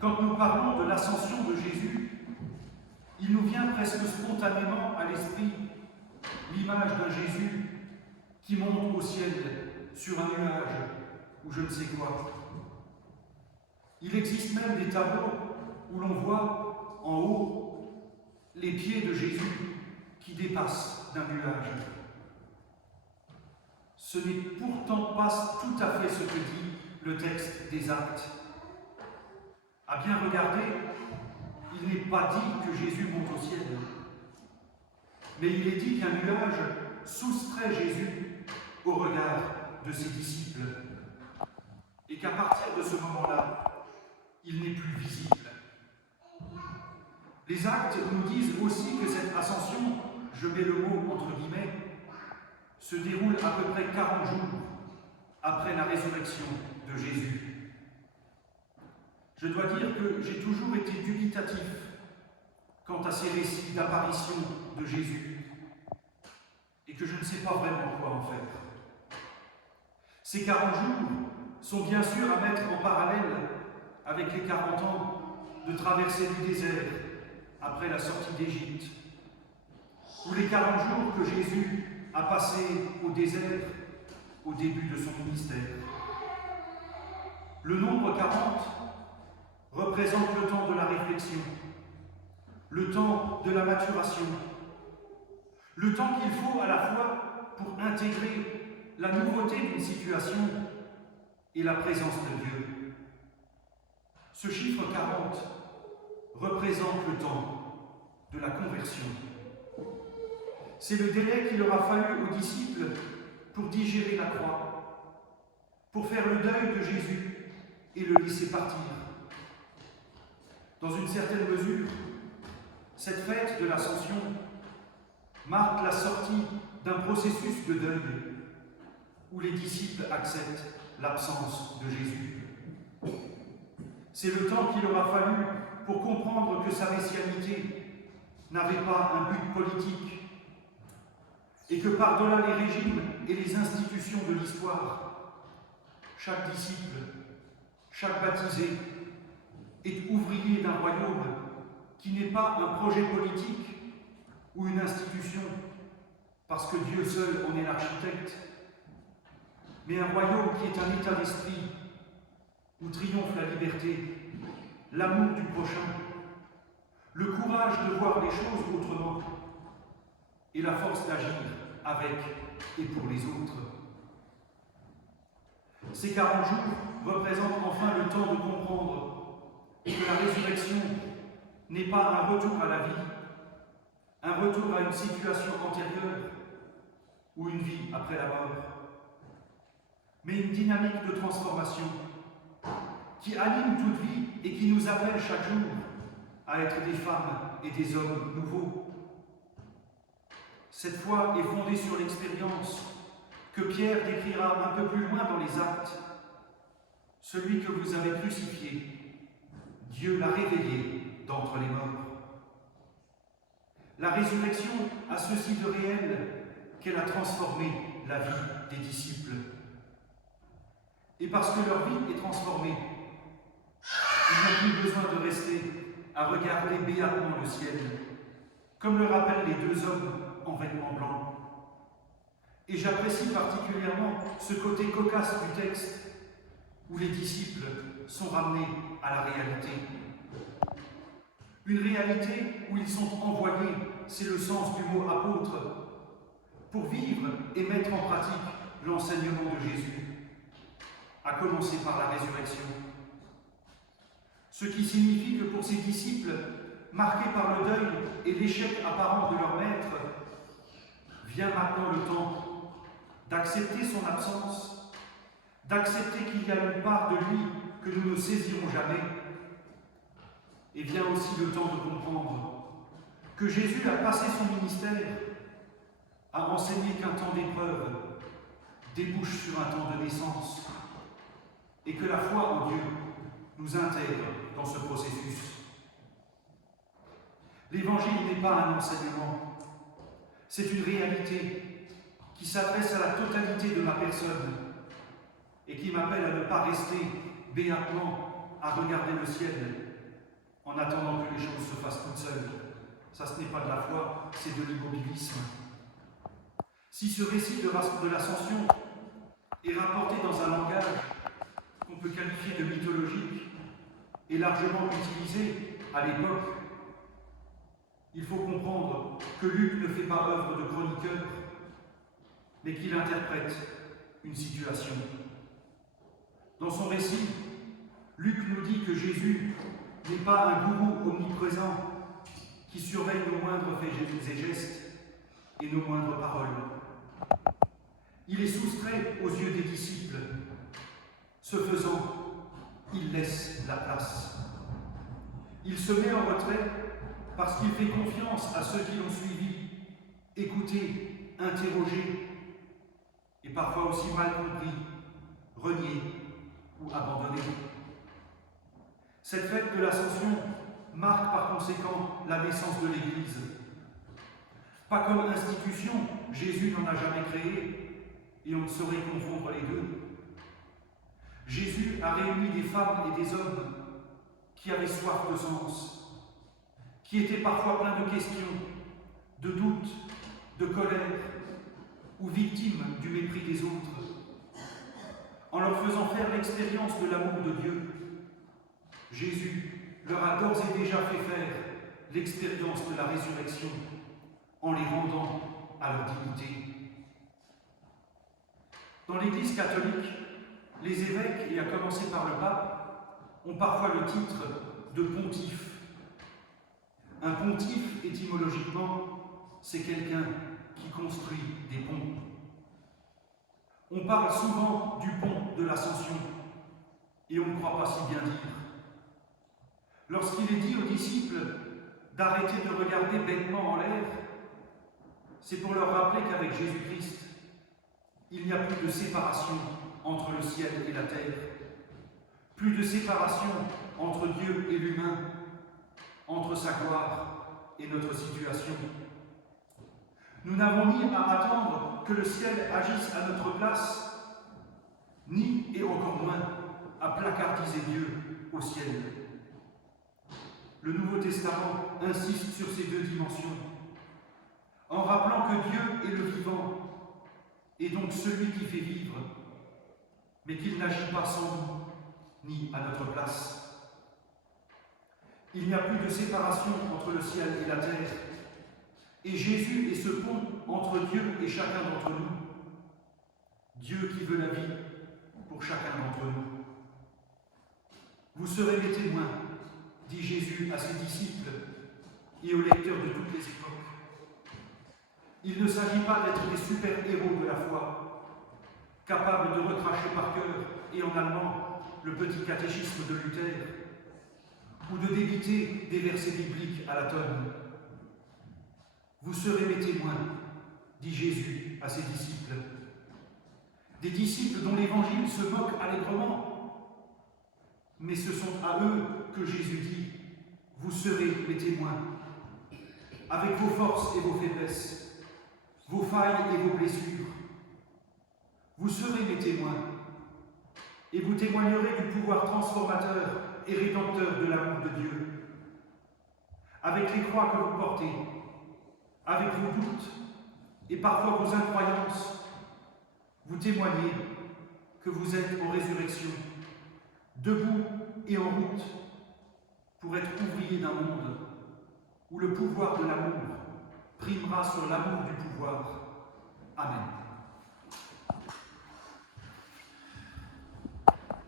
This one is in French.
quand nous parlons de l'ascension de Jésus, il nous vient presque spontanément à l'esprit l'image d'un Jésus qui monte au ciel sur un nuage ou je ne sais quoi. Il existe même des tableaux où l'on voit en haut les pieds de Jésus qui dépassent d'un nuage. Ce n'est pourtant pas tout à fait ce que dit le texte des Actes. À bien regarder, il n'est pas dit que Jésus monte au ciel, mais il est dit qu'un nuage soustrait Jésus au regard de ses disciples et qu'à partir de ce moment-là, il n'est plus visible. Les Actes nous disent aussi que cette ascension, je mets le mot entre guillemets, se déroule à peu près 40 jours après la résurrection de Jésus. Je dois dire que j'ai toujours été dubitatif quant à ces récits d'apparition de Jésus et que je ne sais pas vraiment quoi en faire. Ces 40 jours sont bien sûr à mettre en parallèle avec les 40 ans de traversée du désert après la sortie d'Égypte, ou les 40 jours que Jésus a passés au désert au début de son ministère. Le nombre 40 représente le temps de la réflexion, le temps de la maturation, le temps qu'il faut à la fois pour intégrer la nouveauté d'une situation et la présence de Dieu. Ce chiffre 40 représente le temps de la conversion. C'est le délai qu'il aura fallu aux disciples pour digérer la croix, pour faire le deuil de Jésus et le laisser partir. Dans une certaine mesure, cette fête de l'Ascension marque la sortie d'un processus de deuil où les disciples acceptent l'absence de Jésus. C'est le temps qu'il aura fallu pour comprendre que sa messianité n'avait pas un but politique et que par-delà les régimes et les institutions de l'histoire, chaque disciple, chaque baptisé est ouvrier d'un royaume qui n'est pas un projet politique ou une institution, parce que Dieu seul en est l'architecte, mais un royaume qui est un état d'esprit où triomphe la liberté, l'amour du prochain, le courage de voir les choses autrement et la force d'agir avec et pour les autres. Ces 40 jours représentent enfin le temps de comprendre que la résurrection n'est pas un retour à la vie, un retour à une situation antérieure ou une vie après la mort, mais une dynamique de transformation qui anime toute vie et qui nous appelle chaque jour à être des femmes et des hommes nouveaux. Cette foi est fondée sur l'expérience que Pierre décrira un peu plus loin dans les Actes. Celui que vous avez crucifié, Dieu l'a réveillé d'entre les morts. La résurrection a ceci de réel qu'elle a transformé la vie des disciples. Et parce que leur vie est transformée, ils n'ont plus besoin de rester à regarder béatement le ciel, comme le rappellent les deux hommes en vêtements blancs. Et j'apprécie particulièrement ce côté cocasse du texte, où les disciples sont ramenés à la réalité. Une réalité où ils sont envoyés, c'est le sens du mot apôtre, pour vivre et mettre en pratique l'enseignement de Jésus, à commencer par la résurrection. Ce qui signifie que pour ces disciples, marqués par le deuil et l'échec apparent de leur maître, vient maintenant le temps d'accepter son absence, d'accepter qu'il y a une part de lui que nous ne saisirons jamais, et vient aussi le temps de comprendre que Jésus a passé son ministère à enseigner qu'un temps d'épreuve débouche sur un temps de naissance, et que la foi en Dieu nous intègre dans ce processus. L'Évangile n'est pas un enseignement, c'est une réalité qui s'adresse à la totalité de ma personne et qui m'appelle à ne pas rester béatement à regarder le ciel, en attendant que les choses se fassent toutes seules. Ça, ce n'est pas de la foi, c'est de l'immobilisme. Si ce récit de l'ascension est rapporté dans un langage qu'on peut qualifier de mythologique et largement utilisé à l'époque, il faut comprendre que Luc ne fait pas œuvre de chroniqueur, mais qu'il interprète une situation. Dans son récit, Luc nous dit que Jésus n'est pas un gourou omniprésent qui surveille nos moindres faits et gestes et nos moindres paroles. Il est soustrait aux yeux des disciples. Ce faisant, il laisse la place. Il se met en retrait parce qu'il fait confiance à ceux qui l'ont suivi, écouté, interrogé, et parfois aussi mal compris, renié ou abandonné. Cette fête de l'Ascension marque par conséquent la naissance de l'Église. Pas comme institution, Jésus n'en a jamais créé, et on ne saurait confondre les deux. Jésus a réuni des femmes et des hommes qui avaient soif de sens, qui étaient parfois pleins de questions, de doutes, de colère, ou victimes du mépris des autres, en leur faisant faire l'expérience de l'amour de Dieu. Jésus leur a d'ores et déjà fait faire l'expérience de la résurrection en les rendant à leur dignité. Dans l'Église catholique, les évêques, et à commencer par le pape, ont parfois le titre de pontife. Un pontife, étymologiquement, c'est quelqu'un qui construit des ponts. On parle souvent du pont de l'Ascension, et on ne croit pas si bien dire. Lorsqu'il est dit aux disciples d'arrêter de regarder bêtement en l'air, c'est pour leur rappeler qu'avec Jésus-Christ, il n'y a plus de séparation entre le ciel et la terre, plus de séparation entre Dieu et l'humain, entre sa gloire et notre situation. Nous n'avons ni à attendre que le ciel agisse à notre place, ni, et encore moins, à placardiser Dieu au ciel. Le Nouveau Testament insiste sur ces deux dimensions, en rappelant que Dieu est le vivant, et donc celui qui fait vivre, mais qu'il n'agit pas sans nous, ni à notre place. Il n'y a plus de séparation entre le ciel et la terre, et Jésus est ce pont entre Dieu et chacun d'entre nous. Dieu qui veut la vie pour chacun d'entre nous. Vous serez mes témoins, dit Jésus à ses disciples et aux lecteurs de toutes les époques. Il ne s'agit pas d'être des super-héros de la foi, capables de recracher par cœur et en allemand le petit catéchisme de Luther, ou de débiter des versets bibliques à la tonne. Vous serez mes témoins, dit Jésus à ses disciples. Des disciples dont l'Évangile se moque allègrement. Mais ce sont à eux que Jésus dit, vous serez mes témoins, avec vos forces et vos faiblesses, vos failles et vos blessures. Vous serez mes témoins, et vous témoignerez du pouvoir transformateur et rédempteur de l'amour de Dieu. Avec les croix que vous portez, avec vos doutes et parfois vos incroyances, vous témoignez que vous êtes en résurrection, debout et en route, pour être ouvrier d'un monde où le pouvoir de l'amour primera sur l'amour du pouvoir. Amen.